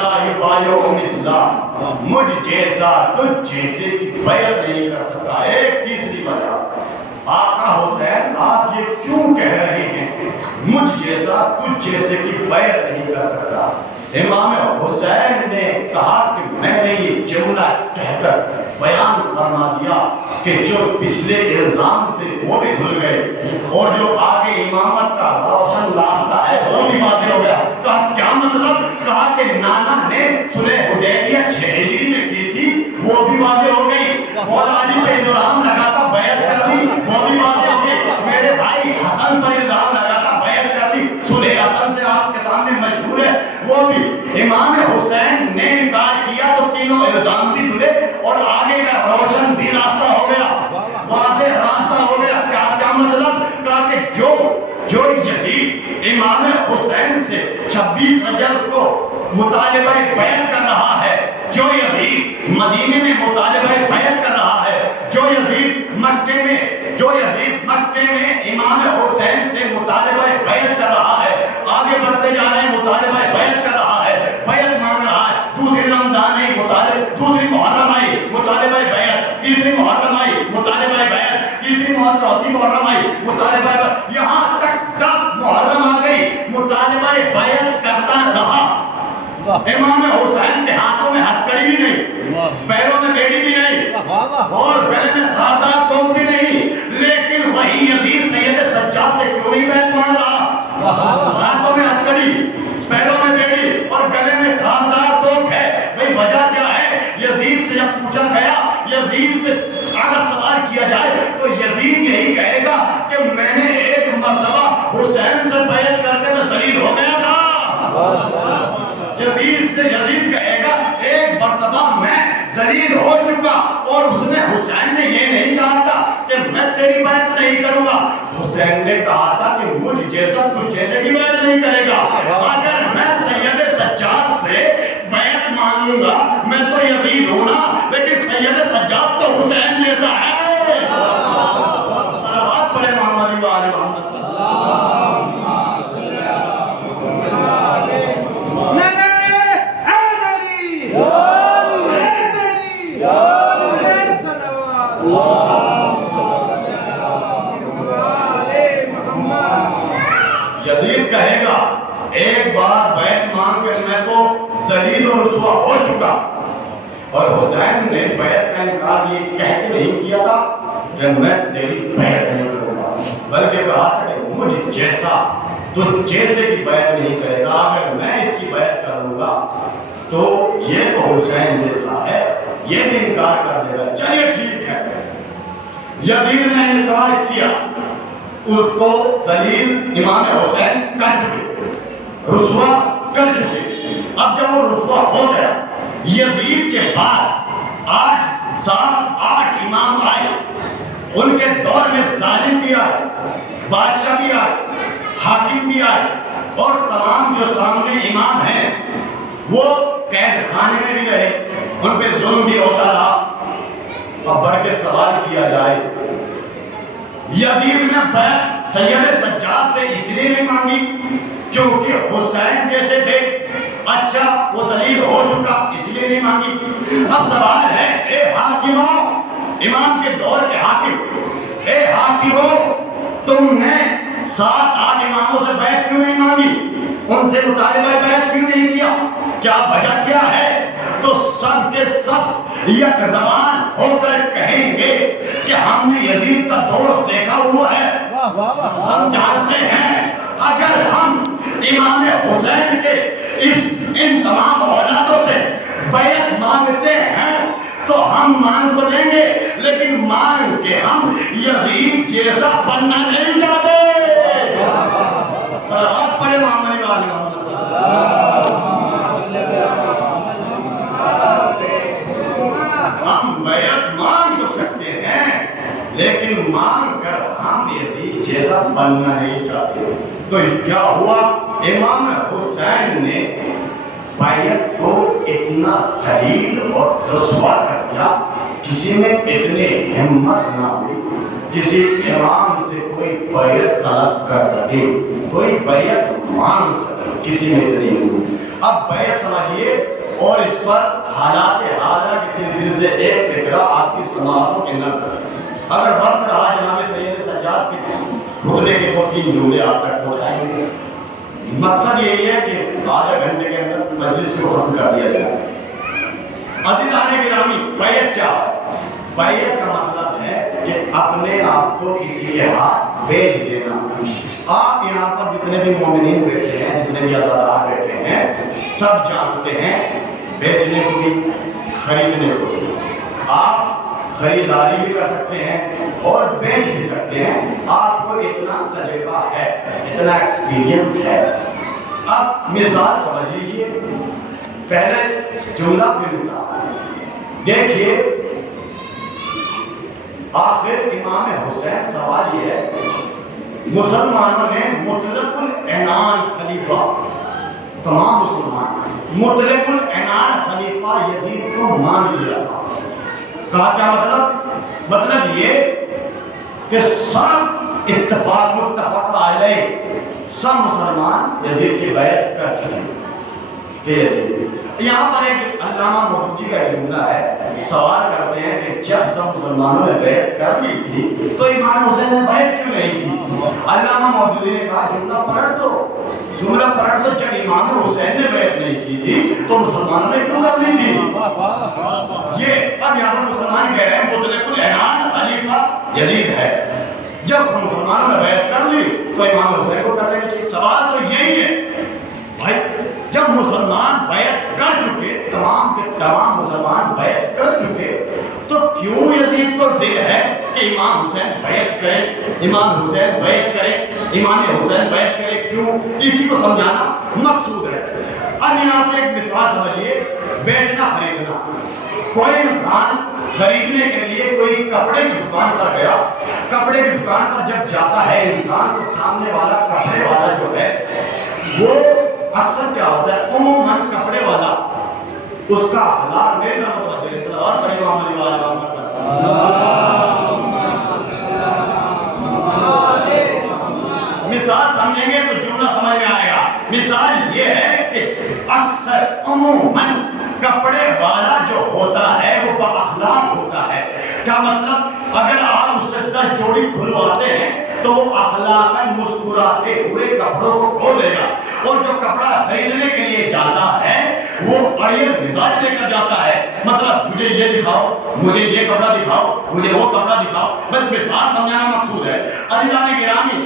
لا یبایع مثلا، مجھ جیسا تجھ جیسے کی بیعت نہیں کر سکتا۔ ایک تیسری وجہ، آقا حسین آپ یہ کیوں کہہ رہے ہیں مجھ جیسا تجھ جیسے کی بیعت نہیں کر سکتا؟ امام حسین نے کہا کہ میں نے یہ جملہ کہہ کر بیان فرما دیا کہ جو پچھلے الزام سے وہ بھی دھل گئے اور جو آگے امامت کا روشن راستہ ہے وہ بھی واضح ہو گیا۔ کہا کیا مطلب؟ کہا کہ نانا نے صلح حدیبیہ 6 ہجری میں کی تھی وہ بھی واضح ہو گئی، مولا علی پہ الزام لگا تھا بیعت کر دی وہ بھی واضح ہو گئی، میرے بھائی حسن پر الزام لگا تھا بیعت کر دی، صلح حسن سے آپ کے سامنے مشہور ہے وہ بھی۔ امام حسین نے انکار کیا تو تینوں الزام بھی دھلے اور آگے کا روشن بھی راستہ ہو گیا، واضح راستہ ہو گیا۔ کیا مطلب؟ کہا کہ جو یزید امام حسین سے 26 رجب کو مطالبہ بیعت کر رہا ہے، جو یزید مدینے میں مطالبہ بیعت کر رہا ہے، جو یزید مکے میں امام حسین سے مطالبہ بیعت کر رہا ہے، آگے بڑھتے جا رہے ہیں، مطالبہ بیعت کر رہا ہے، بیعت مانگ رہا ہے، دوسری رمضان آئی دوسری محرم آئی مطالبہ بیعت، تیسری محرم آئی مطالبہ بیعت، تیسری چوتھی محرم آئی مطالبہ بیعت، یہاں تک 10 محرم آ گئی مطالبہ بیعت کرتا رہا۔ امام حسین کے ہاتھوں میں ہتھکڑی بھی نہیں، پیروں میں بیڑی بھی نہیں اور گلے میں خاردار توپ بھی نہیں، لیکن وہی یزید سید سجاد سے کیوں نہیں بیعت مانگ رہا؟ ہاتھوں میں ہتھکڑی، پیروں میں بیڑی اور گلے میں خاردار توپ ہے، بھئی وجہ کیا ہے؟ یزید سے جب پوچھا گیا، یزید سے اگر سوال کیا جائے تو یزید یہی کہے گا کہ میں نے ایک مرتبہ حسین سے بیعت کر کے میں ذلیل ہو گیا تھا۔ یزید کہے گا ایک مرتبہ میں ذلیل ہو چکا، اور اس نے حسین نے یہ نہیں کہا تھا کہ میں تیری بیعت نہیں کروں گا، حسین نے کہا تھا کہ مجھ جیسا تجھ جیسے کی بیعت نہیں کرے گا۔ اگر میں سید سجاد سے بیعت مانگوں گا میں تو یزید ہوں نا، لیکن سید سجاد تو حسین جیسا ہے۔ صلوات پڑھے محمد و آل محمد۔ یزید کہے گا ایک بار بیعت مانگ کے میں تو ذلیل و رسوا ہو چکا، اور حسین نے بیعت کا انکار یہ کہہ کے نہیں کیا تھا کہ میں تیری بیعت نہیں کروں گا، بلکہ کہا تھا کہ مجھ جیسا تجھ جیسے کی بیعت نہیں کرے گا، اگر میں اس کی بیعت کروں گا تو یہ تو حسین جیسا ہے، یہ بھی انکار کر دے گا۔ چلیے ٹھیک ہے، یزید نے انکار کیا، اس کو ذلیل امام حسین کر چکے، رسوا کر چکے۔ اب جب وہ رسوا ہو گیا، یزید کے بعد 8 امام آئے، ان کے دور میں ظالم بھی آئے، بادشاہ بھی آئے، حاکم بھی آئے، اور تمام جو سامنے امام ہیں وہ قید خانے میں بھی رہے، ان پہ ظلم بھی ہوتا رہا۔ اب بڑھ کے سوال کیا جائے، یزید نے بیعت سید سجاد سے اس لیے نہیں مانگی کیونکہ حسین جیسے تھے، اچھا وہ ذلیل ہو چکا اس لیے نہیں مانگی۔ اب سوال ہے، اے حاکموں، امام کے دور کے حاکم، اے حاکموں، تم نے 7 اماموں سے بیعت کیوں نہیں مانگی؟ ان سے مطالبہ بیعت کیوں نہیں کیا؟ کیا وجہ کیا ہے؟ تو سب کے سب یک زبان ہو کر کہیں گے کہ ہم نے یزید کا دور دیکھا ہوا ہے، ہم جانتے ہیں اگر ہم امام حسین کے ان تمام اولادوں سے بیعت مانگتے ہیں تو ہم مان تو لیں گے، لیکن مان کے ہم یزید جیسا بننا نہیں چاہتے۔ صلوات پڑھے محمد و آل محمد۔ ہم بیعت مانگ تو سکتے ہیں لیکن مانگ کر ہم یزید جیسا بننا نہیں چاہتے۔ تو کیا ہوا؟ امام حسین نے بیعت کو اتنا ذلیل اور رسوا کر دیا، کسی میں اتنی ہمت نہ ہوئی کسی امام سے کوئی بیعت طلب کر سکے، کوئی بیعت مانگ سکے۔ کسی میں اتنی ہوئی۔ اب بیعت سمجھیے اور اس پر حالات حاضرہ کے سلسلے سے ایک فکرہ آپ کی سماعتوں کے نظر، اگر وقت رہا جناب سید سجاد کے خطبے کے 2-3 جملے آپ تک پہنچائیں گے۔ مقصد یہی ہے کہ آدھے گھنٹے کے اندر مجلس کو ختم کر دیا جائے۔ عزیزان گرامی، بیعت کیا ہے؟ بیعت کا مطلب ہے کہ اپنے آپ کو کسی کے ہاتھ بیچ دینا۔ آپ یہاں پر جتنے بھی مومنین بیٹھے ہیں، جتنے بھی عزادار بیٹھے ہیں، سب جانتے ہیں بیچنے کو بھی خریدنے کو بھی۔ آپ خریداری بھی کر سکتے ہیں اور بیچ بھی سکتے ہیں، آپ کو اتنا تجربہ ہے، اتنا ایکسپیرینس ہے۔ اب مثال سمجھ لیجئے، پہلے جملہ پھر مثال دیکھیے۔ آخر امام حسین، سوال یہ ہے، مسلمانوں نے مطلق العنان خلیفہ، تمام مسلمان مطلق العنان خلیفہ یزید کو مان لیا تھا۔ کہا کیا مطلب؟ مطلب یہ کہ سب اتفاق متفق علیہ، سب مسلمان یزید کی بیعت کر چکے کہ یزید۔ یہاں پر ایک علامہ مودودی کا جملہ ہے، سوال کرتے ہیں کہ جب سب مسلمانوں نے بیعت کر لی تھی تو امام حسین نے بیعت کیوں نہیں کی؟ علامہ مودودی نے کہا جملہ پلٹ دو، جب امام حسین نے بیعت نہیں کی تھی تو مسلمانوں نے کیوں کر لی تھی؟ یہ اب یہاں پر مسلمان کہہ رہے ہیں مطلق العنان خلیفہ یزید ہے، جب سب مسلمانوں نے بیعت کر لی تو امام حسین کو کر لینا چاہیے۔ سوال تو یہی ہے بھائی، جب مسلمان بیعت کر چکے، تمام کے تمام مسلمان بیعت کر چکے، تو کیوں یزید کو ضد ہے کہ امام حسین بیعت کریں، امام حسین بیعت کریں، امام حسین بیعت کریں؟ کیوں؟ اسی کو سمجھانا مقصود ہے۔ اب یہاں سے ایک مثال سمجھیے، بیچنا خریدنا۔ کوئی انسان خریدنے کے لیے کوئی کپڑے کی دکان پر گیا، کپڑے کی دکان پر جب جاتا ہے انسان تو سامنے والا کپڑے والا جو ہے وہ اکثر کیا ہوتا ہے، عموماً کپڑے والا اس کا اخلاق، میرے طرف توجہ اس طرح اور بڑے معاملے والا مثال سمجھیں گے تو جملہ سمجھ میں آئے گا۔ مثال یہ ہے کہ اکثر عموماً کپڑے والا جو ہوتا ہے وہ با اخلاق ہوتا ہے۔ کیا مطلب؟ اگر آپ اس سے 10 جوڑی کھلواتے ہیں تو وہ اخلاقاً مسکراتے ہوئے کپڑوں کو کھولے گا، اور جو کپڑا خریدنے کے لیے جاتا ہے وہ بڑے مزاج لے کر جاتا ہے، مطلب مجھے یہ دکھاؤ، مجھے یہ کپڑا دکھاؤ، مجھے وہ کپڑا دکھاؤ، بس مثال سمجھانا مقصود ہے۔ عزیزان گرامی،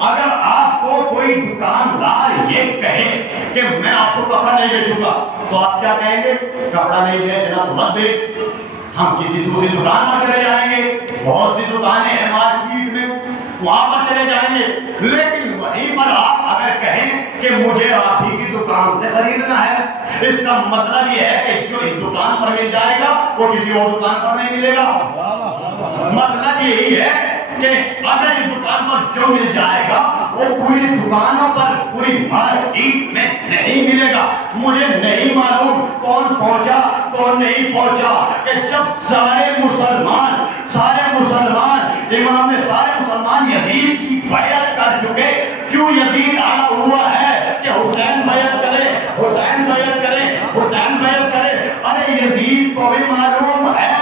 اگر آپ کو کوئی دکاندار یہ کہے کہ میں آپ کو کپڑا نہیں بیچوں گا تو آپ کیا کہیں گے؟ کپڑا نہیں بیچنا تو مت بیچ، ہم کسی دوسری دکان پر چلے جائیں گے، بہت سی دکانیں ہیں مارکیٹ میں، وہاں پر چلے جائیں گے۔ لیکن وہیں پر آپ اگر کہیں کہ مجھے آپ ہی کی دکان سے خریدنا ہے، اس کا مطلب یہ ہے کہ جو اس دکان پر مل جائے گا وہ کسی اور دکان پر نہیں ملے گا۔ مطلب یہی ہے کہ اگر اس دکان پر جو مل جائے گا وہ پوری دکانوں پر، پوری مارکیٹ میں نہیں ملے گا۔ مجھے نہیں معلوم کون پہنچا کون نہیں پہنچا کہ جب سارے مسلمان امام سارے مسلمان یزید کی بیعت کر چکے، کیوں یزید آیا ہوا ہے کہ حسین بیعت کرے، حسین بیعت کرے، حسین بیعت کرے؟ ارے یزید کو بھی معلوم ہے،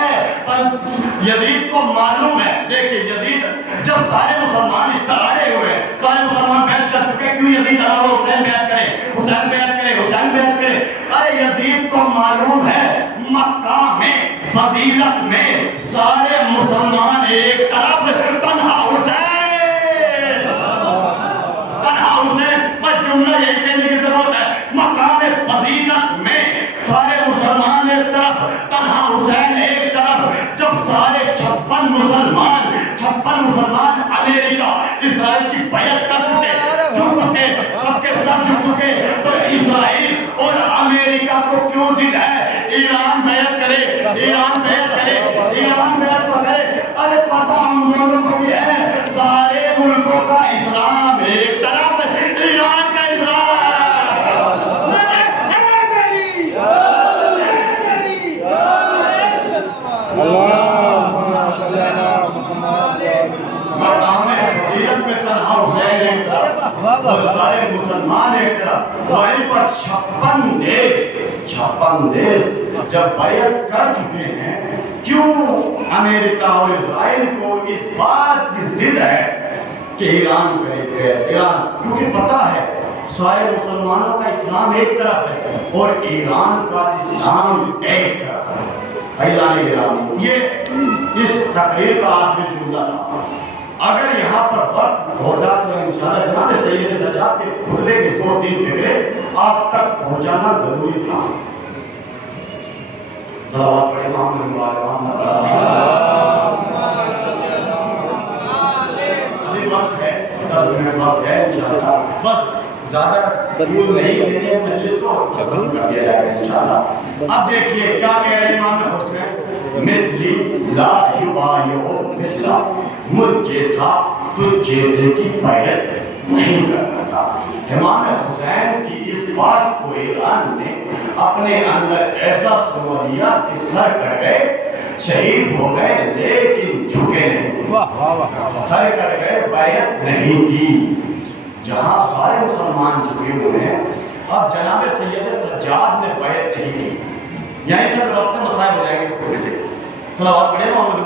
یزید کو معلوم ہے۔ دیکھیں یزید جب سارے مسلمان اس پر آئے ہوئے ہیں، سارے مسلمان بیعت کر چکے، کیوں یزید آیا ہوا حسین بیعت کرے، حسین بیعت کرے، حسین بیعت کرے؟ ارے یزید کو معلوم ہے مکہ میں فضیلت میں سارے مسلمان ایک طرف، تنہا حسین پر جملہ یہی کہنے کی ضرورت ہے، مکہ میں فضیلت میں سارے مسلمان ایک طرف، تنہا حسین ایک طرف۔ جب سارے 56 مسلمان امریکہ اسرائیل کی بیعت کر چکے، جھک چکے، سب کے سب جھک چکے، تو اسرائیل اور امریکہ کو کیوں ضد ہے؟ ایران بیعت کرے، ایران بیعت کرے، ایران بیعت تو کرے۔ ارے پتہ ہم دونوں کو بھی ہے، سارے ملکوں کا اسلام ایک طرف، ایران کا اسلام۔ مقام فضیلت میں تنہا حسین ایک طرف اور سارے 56 دیش جب بیعت کر چکے ہیں، کیوں امریکہ اور اسرائیل کو اس بات کی ضد ہے کہ ایران کرے گا؟ ایران کیونکہ پتہ ہے سارے مسلمانوں کا اسلام ایک طرف ہے اور ایران کا اسلام ایک طرف ہے۔ بھائیان گرامی، یہ اس تقریر کا آخری جملہ تھا۔ اگر یہاں پر وقت ہوتا تو انشاءاللہ جناب سید سجاد کے کھلے کے 2-3 فکرے آپ تک پہنچانا ضروری تھا۔ صلوات پڑھیں محمد محمد۔ ابھی وقت ہے، 10 منٹ وقت ہے انشاءاللہ، بس زیادہ طول نہیں دینے مجلس کو ختم کر دیا جائے گا انشاءاللہ۔ اب دیکھیے کیا کہہ رہے ہیں امام حسین، مثلی لا یبایع مثلا، مجھ جیسا تجھ جیسے کی بیعت نہیں کر سکتا۔ امام حسین کی اس بات کو ایران نے اپنے اندر ایسا سمجھ لیا کہ سر کٹ گئے، شہید ہو گئے لیکن جھکے نہیں، سر کٹ گئے، بیعت نہیں کی۔ جہاں سارے مسلمان جھکے ہوئے ہیں، اب جناب سید سجاد نے بیعت نہیں کی، یہیں سے وقت مسائل ہو جائیں گے۔ صلوات پڑھیں محمد